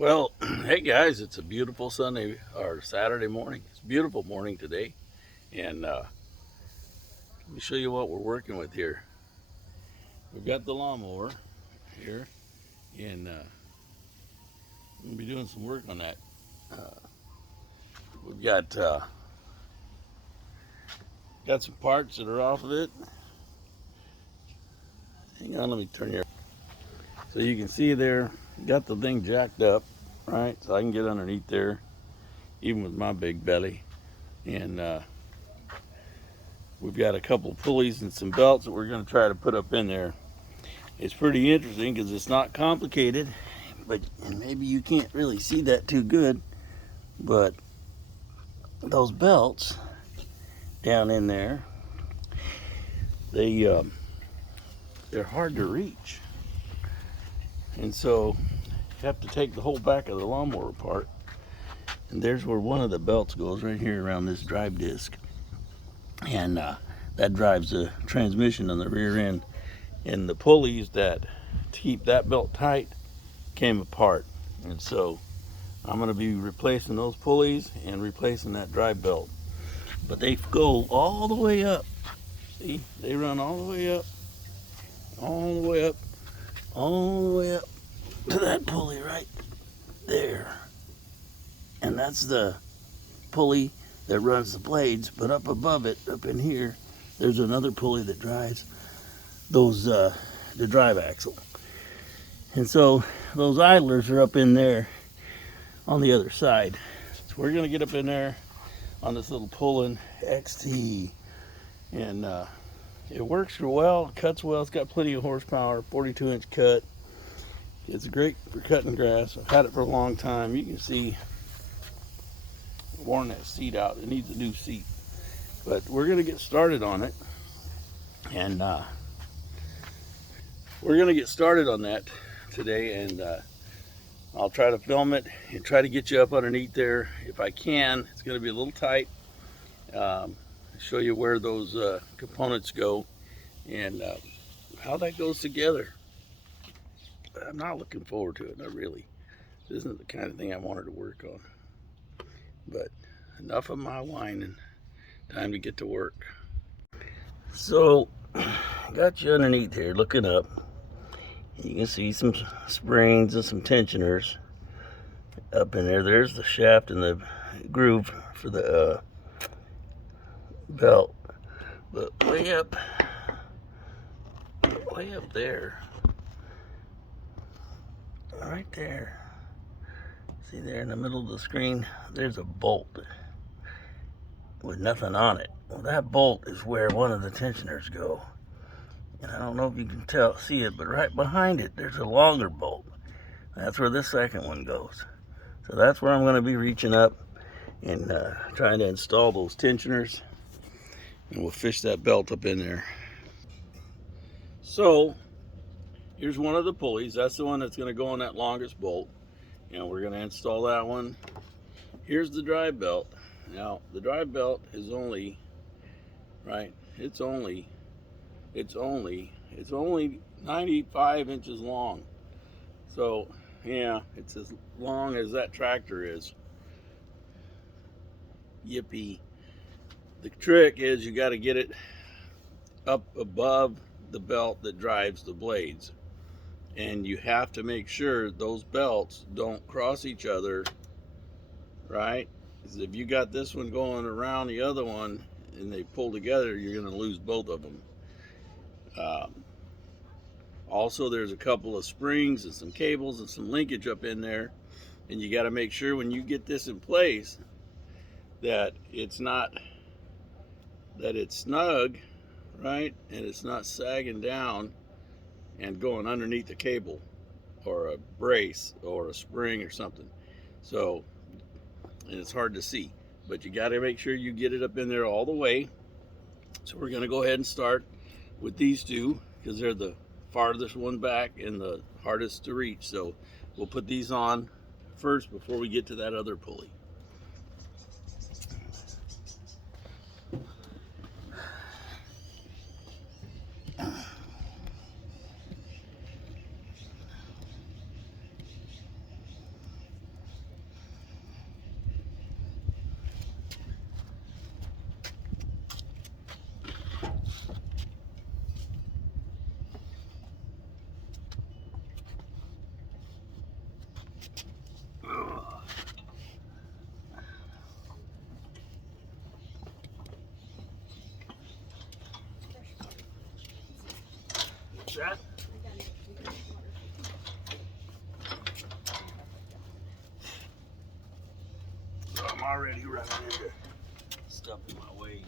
Well, hey guys, it's a beautiful Sunday or Saturday morning. It's a beautiful morning today, and let me show you what we're working with here. We've got the lawnmower here, and we'll be doing some work on that. Uh, we've got some parts that are off of it. Hang on, let me turn you. So you can see there, got the thing jacked up, right? So I can get underneath there, even with my big belly, and we've got a couple of pulleys and some belts that we're going to try to put up in there. It's pretty interesting because it's not complicated, but and maybe you can't really see that too good, but those belts down in there, they're hard to reach, and so you have to take the whole back of the lawnmower apart, and there's where one of the belts goes, right here around this drive disc, and that drives the transmission on the rear end, and the pulleys that keep that belt tight came apart, and so I'm going to be replacing those pulleys and replacing that drive belt. But they go all the way up. See, they run all the way up, all the way up, all the way up to that pulley right there. And that's the pulley that runs the blades. But up above it, up in here, there's another pulley that drives those the drive axle. And so those idlers are up in there on the other side. So we're going to get up in there on this little Poulan XT, and it works real well, it cuts well, it's got plenty of horsepower, 42-inch cut. It's great for cutting grass. I've had it for a long time. You can see I've worn that seat out. It needs a new seat, but we're going to get started on it, and we're going to get started on that today, and I'll try to film it and try to get you up underneath there if I can. It's going to be a little tight. Show you where those components go and how that goes together. I'm not looking forward to it, not really. This isn't the kind of thing I wanted to work on. But enough of my whining. Time to get to work. So, got you underneath here looking up. You can see some springs and some tensioners up in there. There's the shaft and the groove for the belt. But way up there, right there, see there in the middle of the screen, there's a bolt with nothing on it. Well, that bolt is where one of the tensioners go. And I don't know if you can see it, but right behind it, there's a longer bolt. That's where this second one goes. So that's where I'm going to be reaching up and trying to install those tensioners. And we'll fish that belt up in there. So, here's one of the pulleys. That's the one that's going to go on that longest bolt. And we're going to install that one. Here's the drive belt. Now, the drive belt is only, right, it's only 95 inches long. So, yeah, it's as long as that tractor is. Yippee. The trick is you got to get it up above the belt that drives the blades. And you have to make sure those belts don't cross each other, right? Because if you got this one going around the other one and they pull together, you're going to lose both of them. Also, there's a couple of springs and some cables and some linkage up in there. And you got to make sure when you get this in place that it's snug, right? And it's not sagging down and going underneath the cable or a brace or a spring or something. So, and it's hard to see, but you got to make sure you get it up in there all the way. So we're going to go ahead and start with these two because they're the farthest one back and the hardest to reach. So we'll put these on first before we get to that other pulley. shot. So I'm already running into stuff in my way.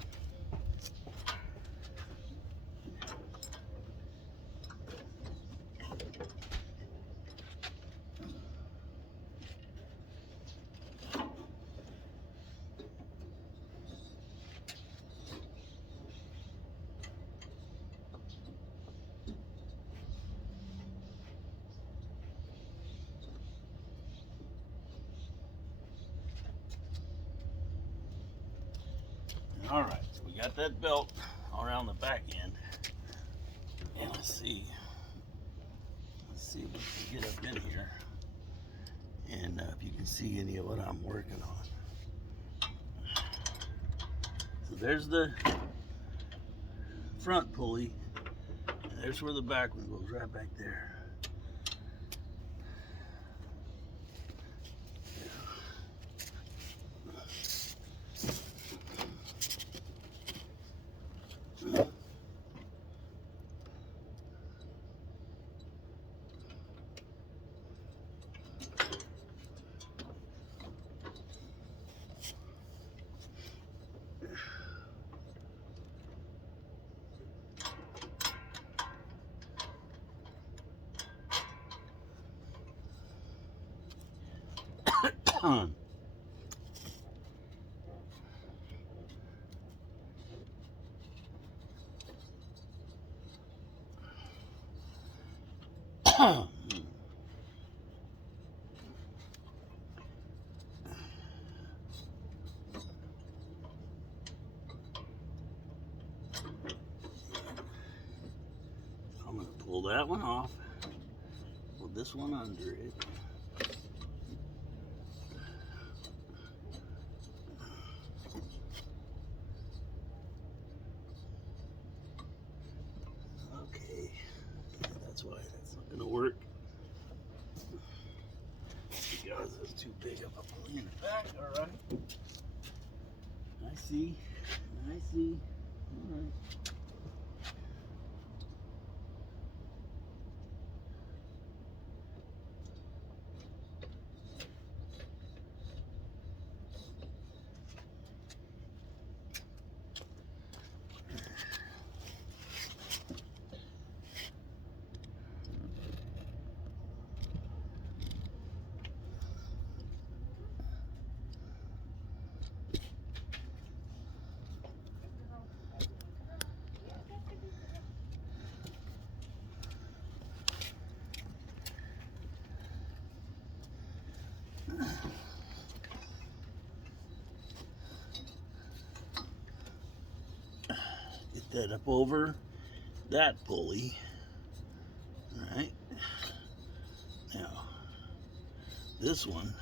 All right, so we got that belt around the back end, and let's see if we can get up in here, and if you can see any of what I'm working on. So there's the front pulley, and there's where the back one goes, right back there. I'm going to pull that one off, pull this one under it. Okay, that's why that's not going to work, because it's too big of a pulley in the back. All right, I see, all right. Get that up over that pulley. All right. Now, this one,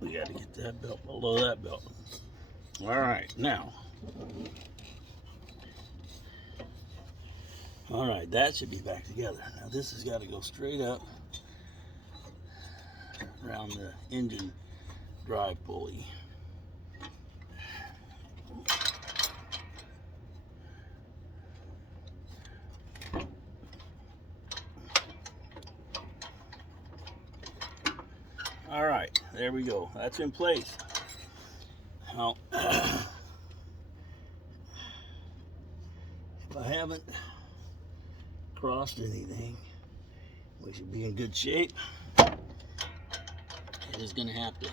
we got to get that belt below that belt. All right, now. All right, that should be back together. Now this has got to go straight up around the engine drive pulley. All right, there we go. That's in place. Now, if I haven't crossed anything, we should be in good shape. I'm just gonna have to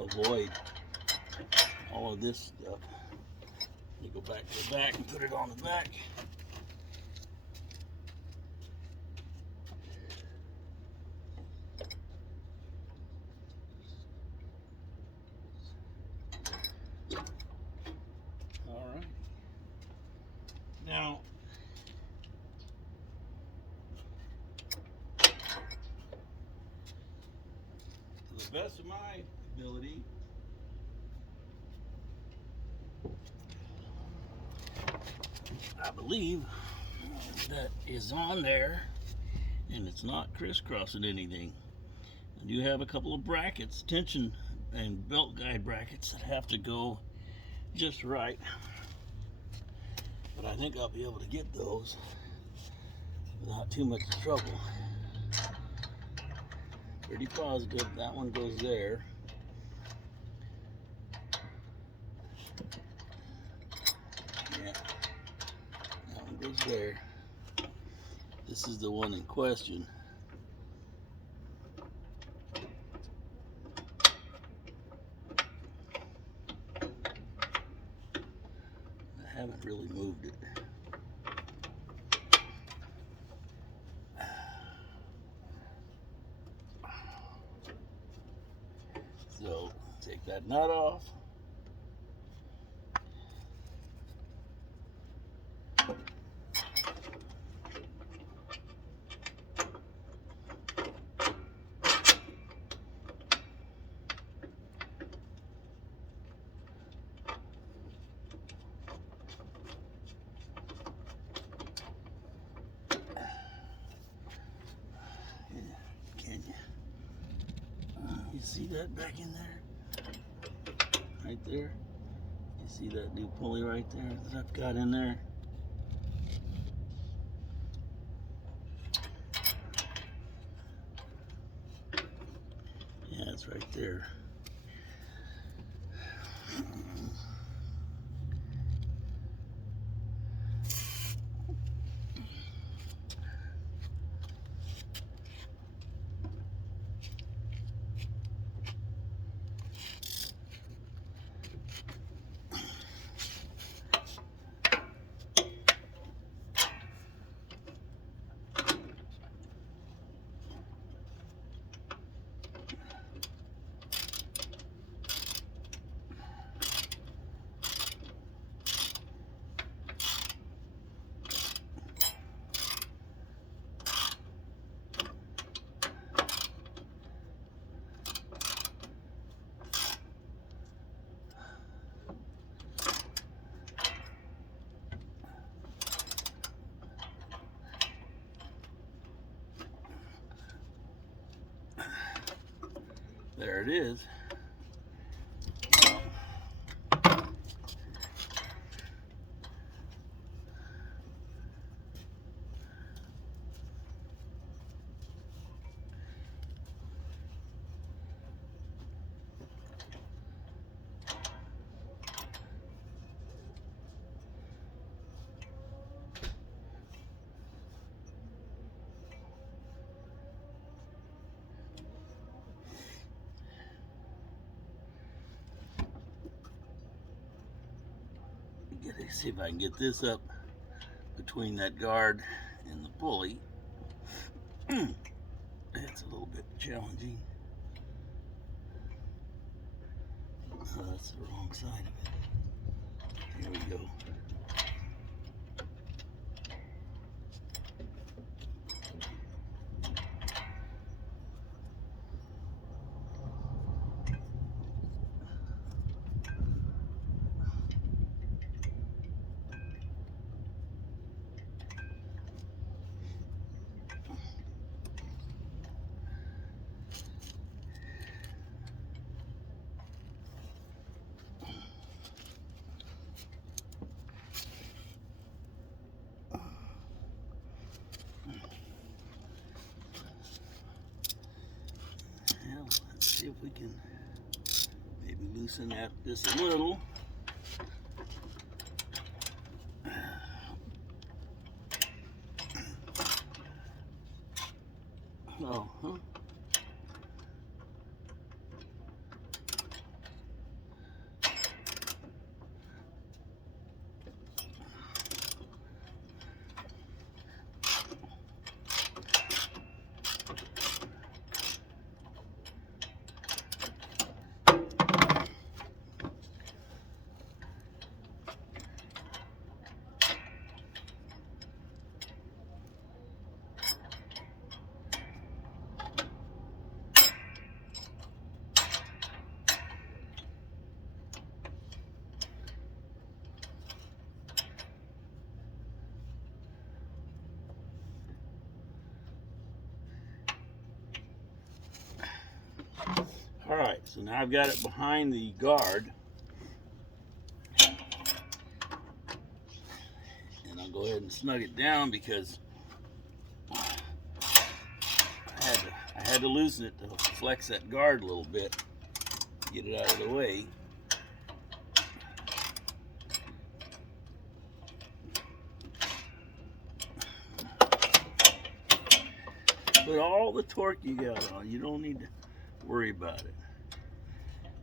avoid all of this stuff. Let me go back to the back and put it on the back. All right. Now, to the best of my ability, I believe that is on there, and it's not crisscrossing anything. I do have a couple of brackets, tension and belt guide brackets, that have to go just right. But I think I'll be able to get those without too much trouble. Pretty positive that one goes there. Yeah, that one goes there. This is the one in question. I haven't really moved it. So take that nut off. Can you? You see that back in there? Right there? You see that new pulley right there that I've got in there? Yeah, it's right there. There it is. See if I can get this up between that guard and the pulley. It's a little bit challenging. Oh, that's the wrong side of it. Here we go. Let's see if we can maybe loosen this a little. Oh, huh? All right, so now I've got it behind the guard. and snug it down because I had to loosen it to flex that guard a little bit, get it out of the way. Put all the torque you got on. You don't need to worry about it.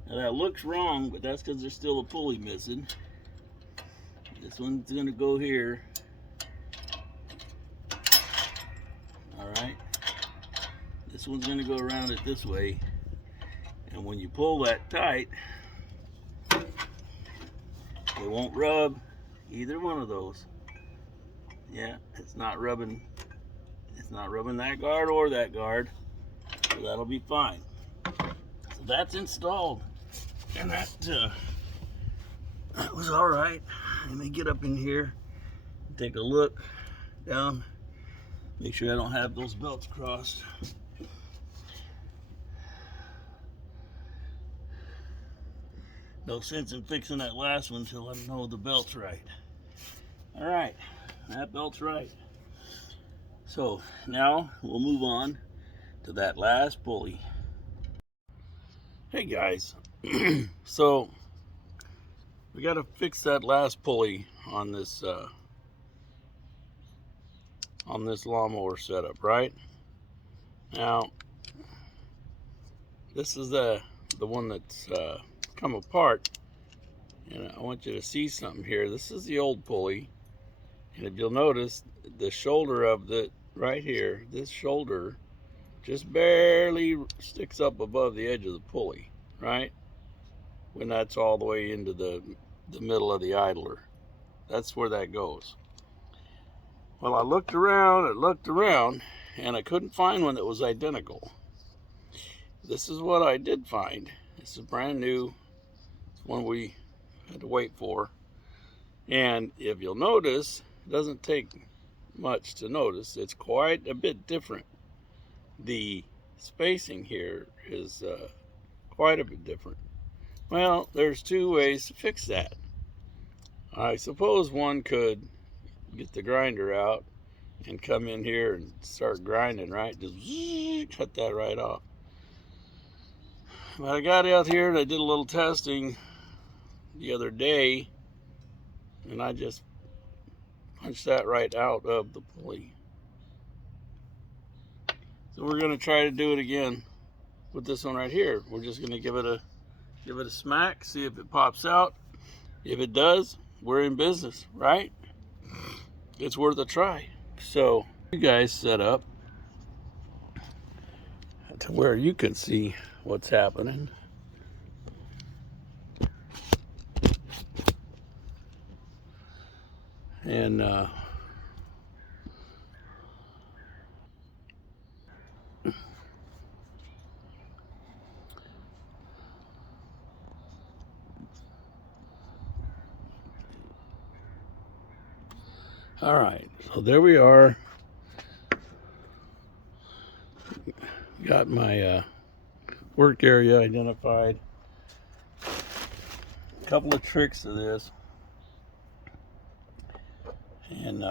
Now that looks wrong, but that's because there's still a pulley missing. This one's gonna go here. All right. This one's gonna go around it this way. And when you pull that tight, it won't rub either one of those. Yeah, it's not rubbing that guard or that guard, so that'll be fine. So that's installed, and that was all right. Let me get up in here and take a look down, make sure I don't have those belts crossed. No sense in fixing that last one until I know the belt's right. All right, that belt's right. So now we'll move on to that last pulley. Hey guys, so we got to fix that last pulley on this lawnmower setup, right? Now this is the one that's come apart, and I want you to see something here. This is the old pulley, and if you'll notice, the shoulder of the right here, this shoulder just barely sticks up above the edge of the pulley, right? When that's all the way into the middle of the idler. That's where that goes. Well, I looked around, and I couldn't find one that was identical. This is what I did find. This is brand new. It's one we had to wait for. And if you'll notice, it doesn't take much to notice. It's quite a bit different. The spacing here is quite a bit different. Well, there's two ways to fix that. I suppose one could get the grinder out and come in here and start grinding, right? Just cut that right off. But I got out here and I did a little testing the other day, and I just punched that right out of the pulley. So we're going to try to do it again with this one right here. We're just going to give it a smack, see if it pops out. If it does, we're in business, right? It's worth a try. So you guys set up to where you can see what's happening. And all right, so there we are. Got my work area identified. A couple of tricks to this, and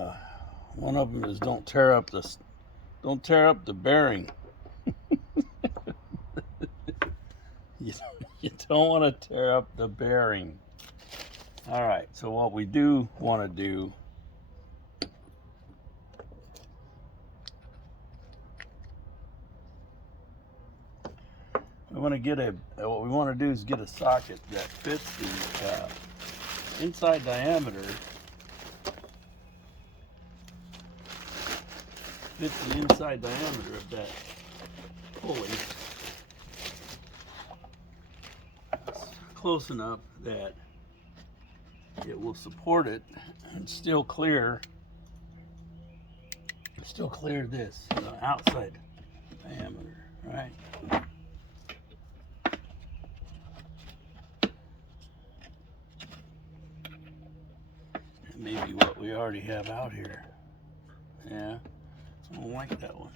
one of them is don't tear up the bearing. You don't want to tear up the bearing. All right, so what we do want to do, what we want to do is get a socket that fits the inside diameter, of that pulley. It's close enough that it will support it and still clear this outside diameter, right? And maybe what we already have out here. Yeah, I don't like that one.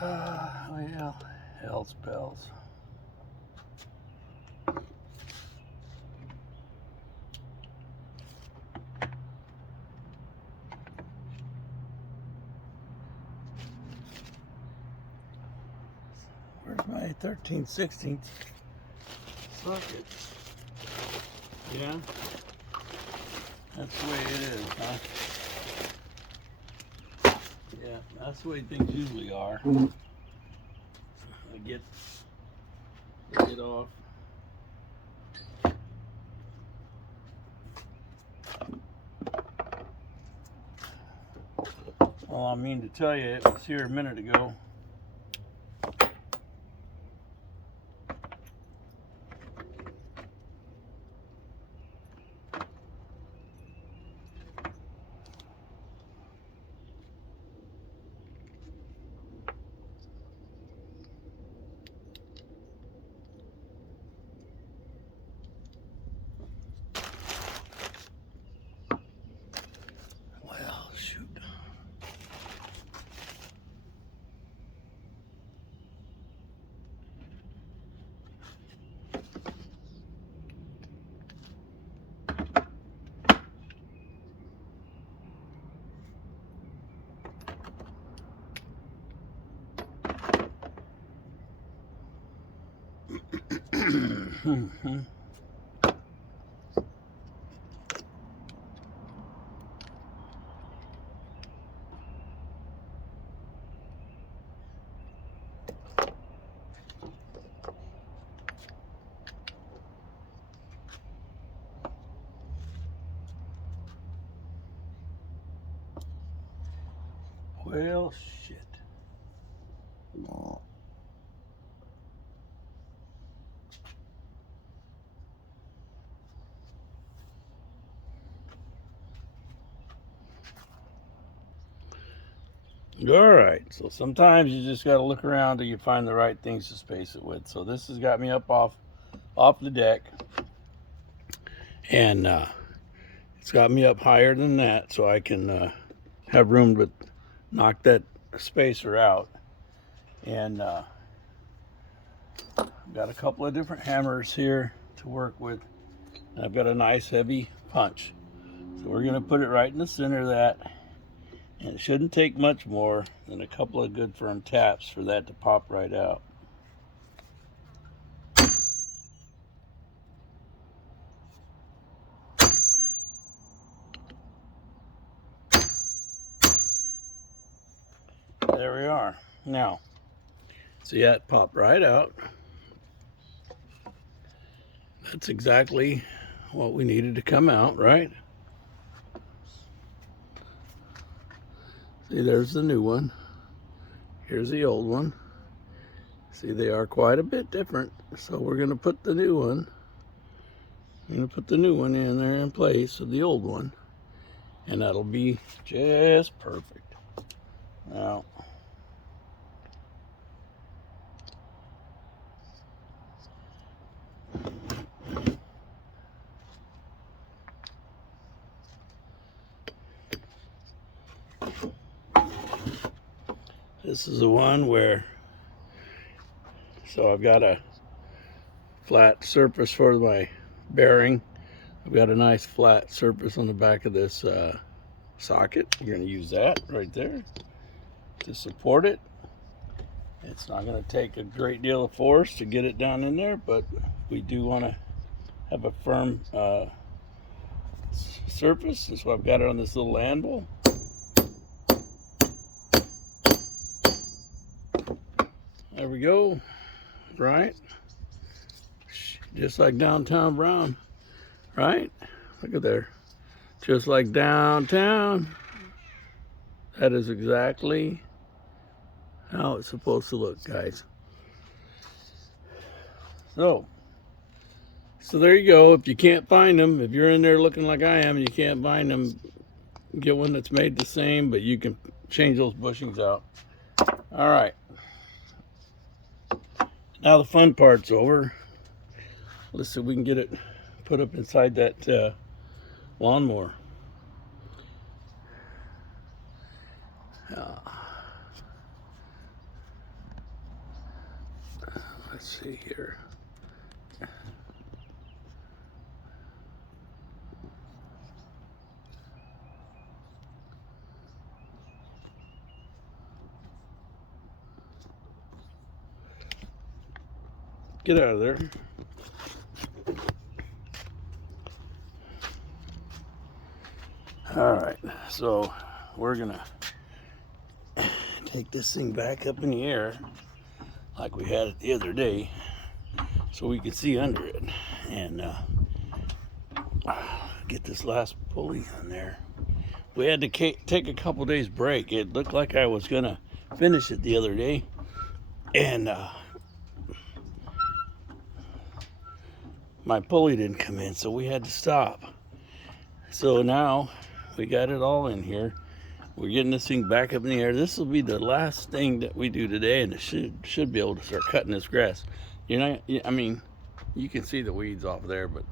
Well, hell's bells. Where's my 13/16 socket? Yeah, that's the way it is, huh? Yeah, that's the way things usually are. I get off. Well, I mean to tell you, it was here a minute ago. Well, shoot. Well, shit. All right, so sometimes you just got to look around till you find the right things to space it with. So this has got me up off the deck, and it's got me up higher than that, so I can have room to knock that spacer out. And I've got a couple of different hammers here to work with. And I've got a nice heavy punch, so we're going to put it right in the center of that. And it shouldn't take much more than a couple of good firm taps for that to pop right out. There we are. Now, see that pop right out. That's exactly what we needed to come out, right? See, there's the new one. Here's the old one. See, they are quite a bit different. So we're going to put the new one. I'm going to put the new one in there in place of the old one. And that'll be just perfect. Now, this is the one where, so I've got a flat surface for my bearing. I've got a nice flat surface on the back of this socket. You're going to use that right there to support it. It's not going to take a great deal of force to get it down in there, but we do want to have a firm surface. That's why I've got it on this little anvil. There we go. Right? Just like downtown Brown. Right? Look at there. Just like downtown. That is exactly how it's supposed to look, guys. So there you go. If you can't find them, if you're in there looking like I am and you can't find them, get one that's made the same, but you can change those bushings out. All right. Now the fun part's over. Let's see if we can get it put up inside that lawnmower. Let's see here. Get out of there. All right, so we're gonna take this thing back up in the air like we had it the other day so we could see under it and get this last pulley on there. We had to take a couple days break. It looked like I was gonna finish it the other day, and my pulley didn't come in, so we had to stop. So now we got it all in here. We're getting this thing back up in the air. This will be the last thing that we do today, and it should be able to start cutting this grass. I mean, you can see the weeds off there, but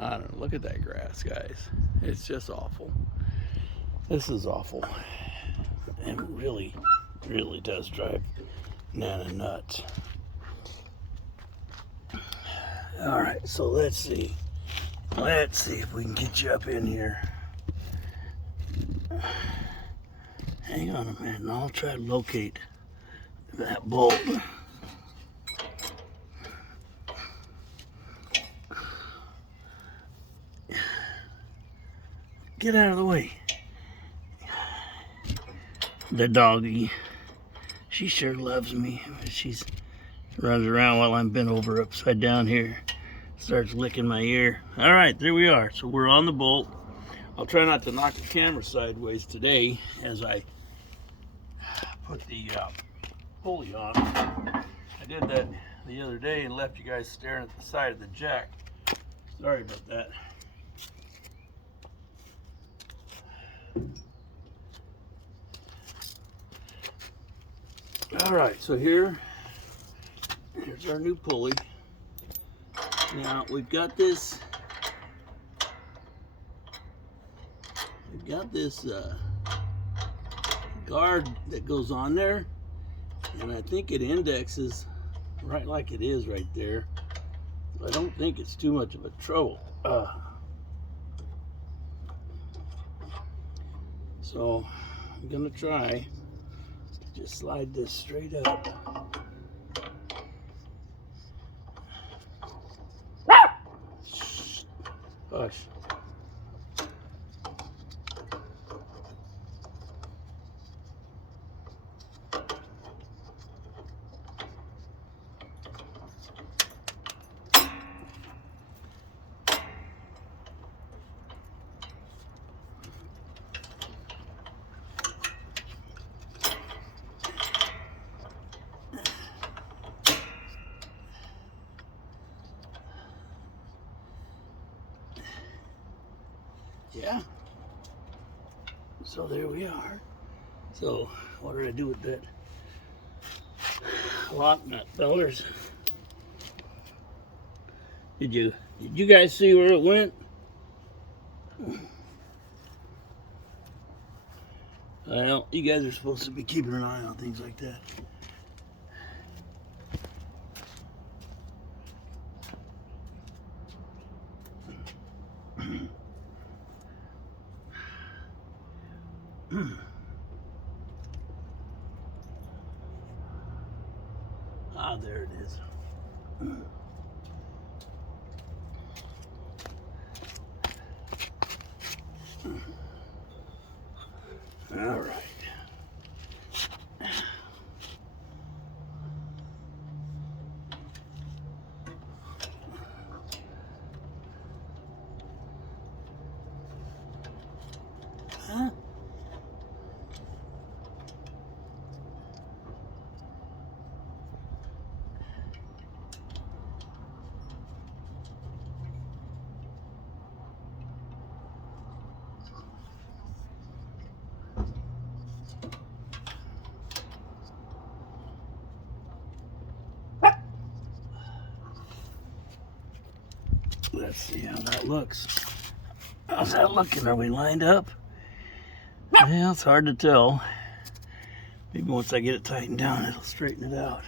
I don't know. Look at that grass, guys. It's just awful. This is awful, and really, really does drive Nana nuts. All right, so let's see. Let's see if we can get you up in here. Hang on a minute, and I'll try to locate that bolt. Get out of the way. The doggy. She sure loves me. She runs around while I'm bent over upside down here. Starts licking my ear. All right, there we are. So we're on the bolt. I'll try not to knock the camera sideways today as I put the pulley on. I did that the other day and left you guys staring at the side of the jack. Sorry about that. All right, so here's our new pulley. Now we've got this guard that goes on there, and I think it indexes right like it is right there. I don't think it's too much of a trouble. So I'm gonna try to just slide this straight up. Hush. Yeah. So there we are. So what did I do with that lock nut, fellers? Did you guys see where it went? Well, you guys are supposed to be keeping an eye on things like that. Ah, there it is. All right. Huh? Let's see how that looks. How's that looking? Are we lined up? Well, it's hard to tell. Maybe once I get it tightened down, it'll straighten it out.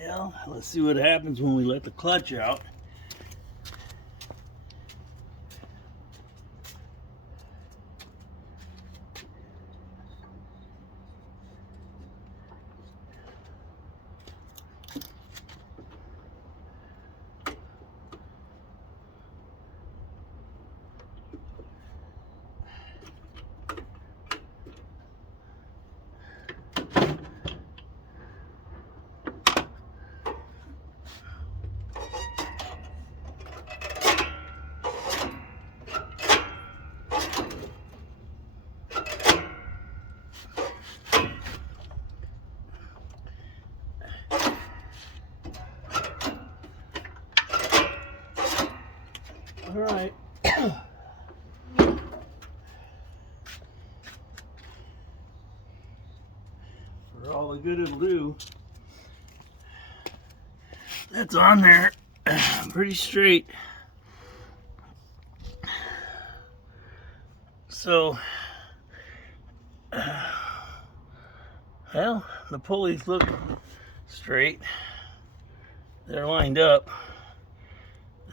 Well, let's see what happens when we let the clutch out. All right. For all the good it'll do, that's on there pretty straight. So, well, the pulleys look straight. They're lined up.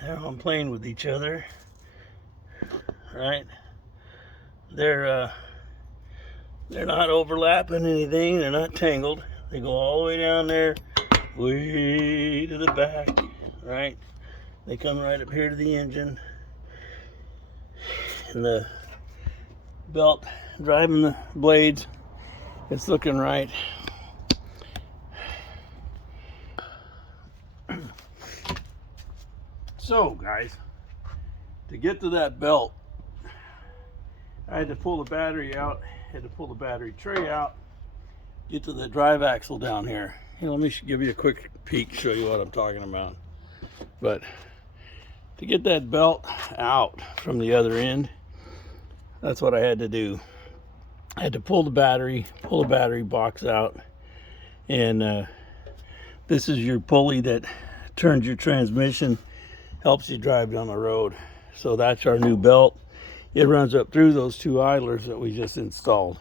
They're on plane with each other, right? They're not overlapping anything. They're not tangled. They go all the way down there, way to the back, right? They come right up here to the engine, and the belt driving the blades, it's looking right. So guys, to get to that belt, I had to pull the battery out, had to pull the battery tray out, get to the drive axle down here. Here, let me give you a quick peek, show you what I'm talking about. But to get that belt out from the other end, that's what I had to do. I had to pull the battery box out, and this is your pulley that turns your transmission, helps you drive down the road. So that's our new belt. It runs up through those two idlers that we just installed.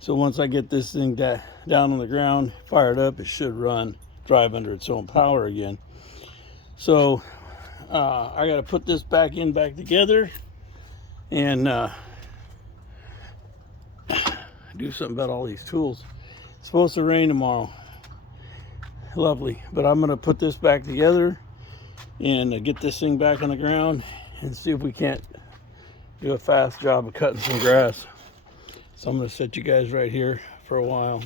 So once I get this thing down on the ground, fired up, it should drive under its own power again. So I got to put this back together, and do something about all these tools. It's supposed to rain tomorrow. Lovely. But I'm going to put this back together and get this thing back on the ground and see if we can't do a fast job of cutting some grass. So I'm going to set you guys right here for a while,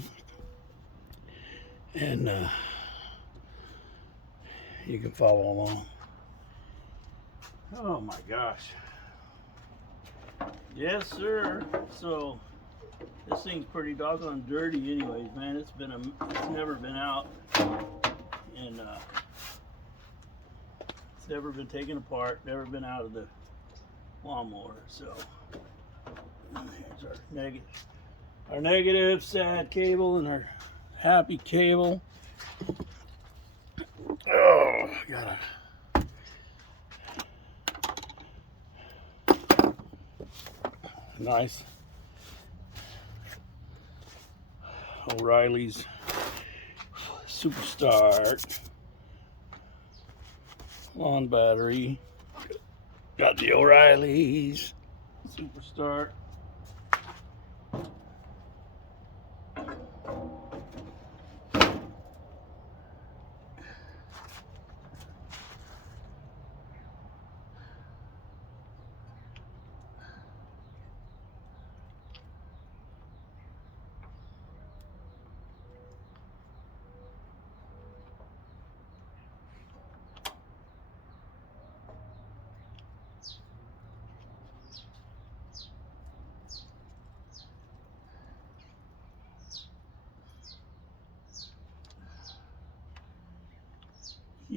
and you can follow along. Oh my gosh. Yes, sir. So this thing's pretty doggone dirty anyways, man. It's never been out, and it's never been taken apart, never been out of the lawnmower. So here's our negative sad cable and our happy cable. Oh, gotta nice O'Reilly's Super Start lawn battery. Got the O'Reilly's Super Start.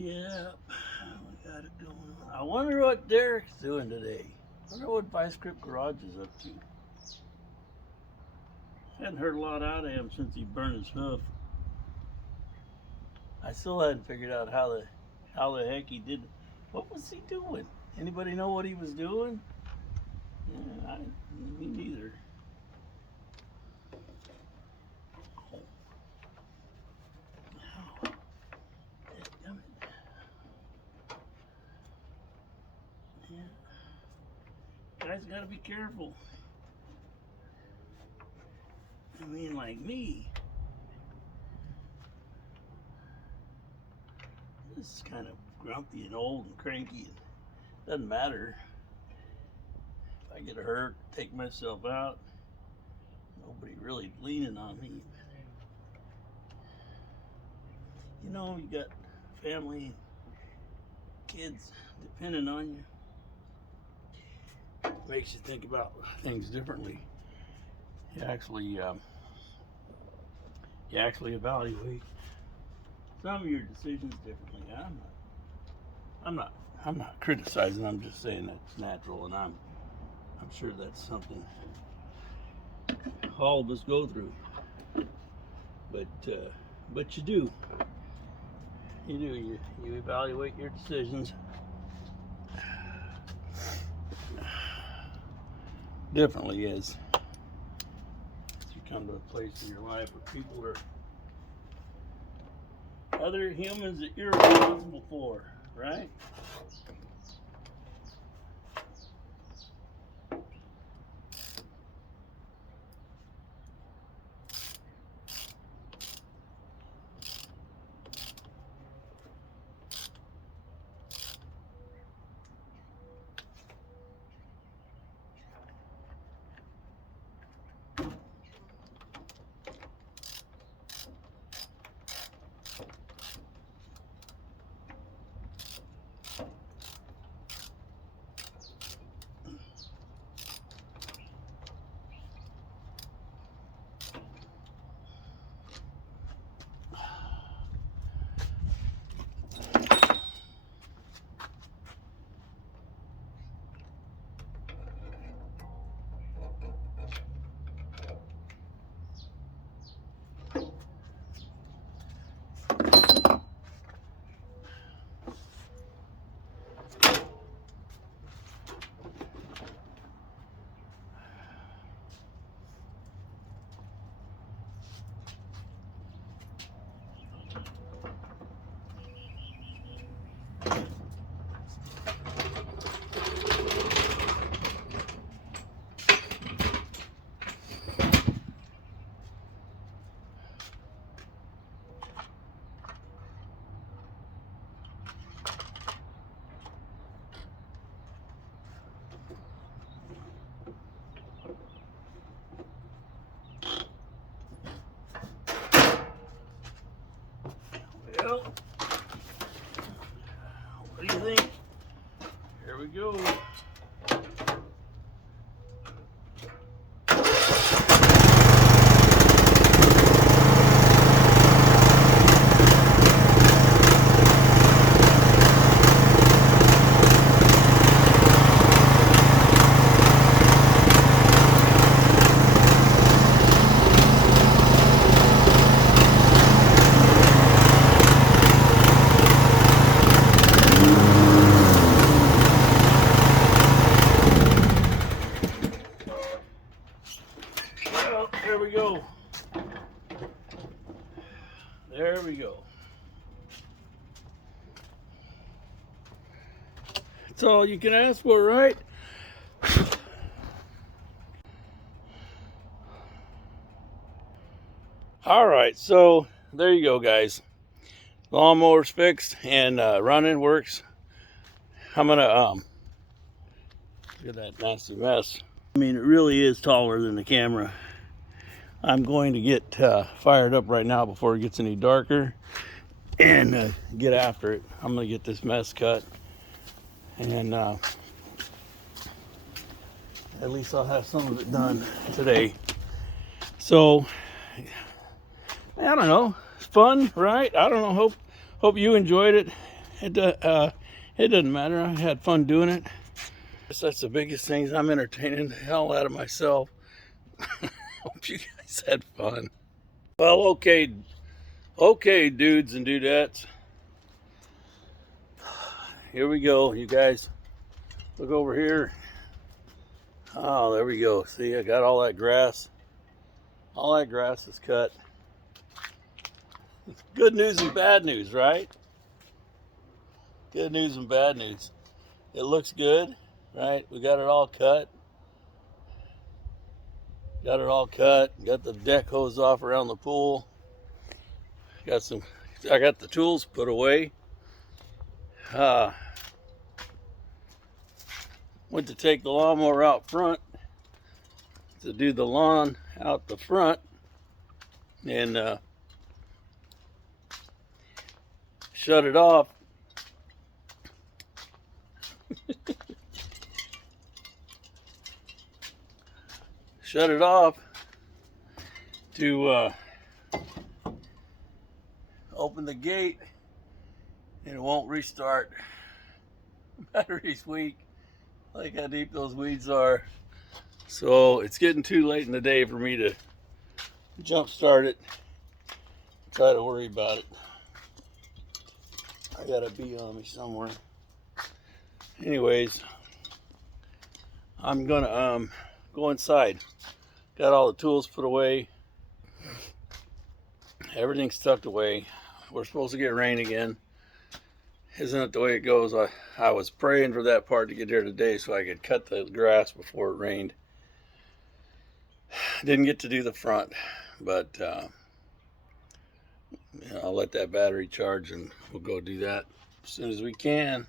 Yeah, we got it going on. I wonder what Derek's doing today. I wonder what Vice Grip Garage is up to. Hadn't heard a lot out of him since he burned his hoof. I still hadn't figured out how the heck he did. What was he doing? Anybody know what he was doing? Yeah, me neither. Guys gotta be careful. I mean, like me. This is kind of grumpy and old and cranky. And doesn't matter. If I get hurt, take myself out. Nobody really leaning on me. You know, you got family, kids depending on you. Makes you think about things differently. You actually evaluate some of your decisions differently. I'm not criticizing. I'm just saying that's natural, and I'm sure that's something all of us go through. But you do. You evaluate your decisions differently as you come to a place in your life where people are other humans that you're responsible for, right? Well, what do you think? Here we go. There we go. There we go. That's all you can ask for, right? All right, so there you go, guys. Lawnmower's fixed and running, works. I'm gonna look at that nasty mess. I mean, it really is taller than the camera. I'm going to get fired up right now before it gets any darker and get after it. I'm gonna get this mess cut, and at least I'll have some of it done today. So I don't know, it's fun, right? I don't know, hope you enjoyed it. It doesn't matter. I had fun doing it. That's the biggest things. I'm entertaining the hell out of myself. Hope you guys had fun. Well, okay, dudes and dudettes. Here we go, you guys. Look over here. Oh, there we go. See, I got all that grass. All that grass is cut. Good news and bad news, right? Good news and bad news. It looks good, right? We got it all cut. Got it all cut. Got the deck hose off around the pool. I got the tools put away. Went to take the lawnmower out front to do the lawn out the front, and shut it off. Shut it off to open the gate, and it won't restart. Battery's weak. Like how deep those weeds are. So it's getting too late in the day for me to jump start it. Try to worry about it. I got a bee on me somewhere. Anyways, I'm gonna go inside. Got all the tools put away. Everything's tucked away. We're supposed to get rain again. Isn't it the way it goes? I was praying for that part to get here today so I could cut the grass before it rained. Didn't get to do the front, but I'll let that battery charge and we'll go do that as soon as we can.